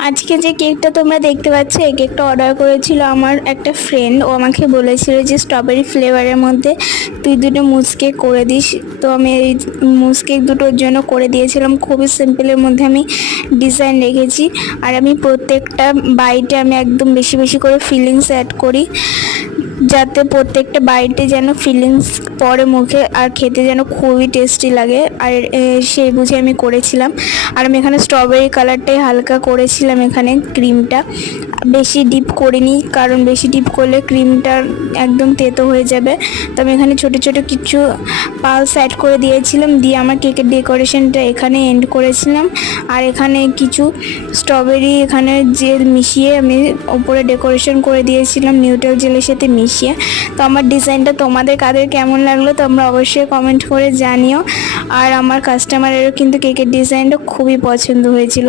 আজকে যে কেকটা তোমরা দেখতে পাচ্ছ, এই কেকটা অর্ডার করেছিল আমার একটা ফ্রেন্ড। ও আমাকে বলেছিল যে স্ট্রবেরি ফ্লেভারের মধ্যে তুই দুটো মুজ কেক করে দিস। তো আমি এই মুজ কেক দুটোর জন্য করে দিয়েছিলাম। খুবই সিম্পলের মধ্যে আমি ডিজাইন রেখেছি। আর আমি প্রত্যেকটা বাইটে আমি একদম বেশি বেশি করে ফিলিংস অ্যাড করি, যাতে প্রত্যেকটা বাইটে যেন ফিলিংস পরে মুখে আর খেতে যেন খুবই টেস্টি লাগে। আর সেই বুঝে আমি করেছিলাম। আর আমি এখানে স্ট্রবেরি কালারটাই হালকা করেছিলাম, এখানে ক্রিমটা বেশি ডিপ করিনি, কারণ বেশি ডিপ করলে ক্রিমটা একদম তেতো হয়ে যাবে। তো আমি এখানে ছোটো ছোটো কিছু পালস অ্যাড করে দিয়েছিলাম, দিয়ে আমার কেকের ডেকোরেশনটা এখানে এন্ড করেছিলাম। আর এখানে কিছু স্ট্রবেরি এখানে জেল মিশিয়ে আমি উপরে ডেকোরেশন করে দিয়েছিলাম নিউট্রাল জেলের সাথে মিশিয়ে। তো আমার ডিজাইনটা তোমাদের কাদের কেমন লাগলো তোমরা অবশ্যই কমেন্ট করে জানিও। আর আমার কাস্টমারেরও কিন্তু কেকের ডিজাইনটা খুবই পছন্দ হয়েছিল।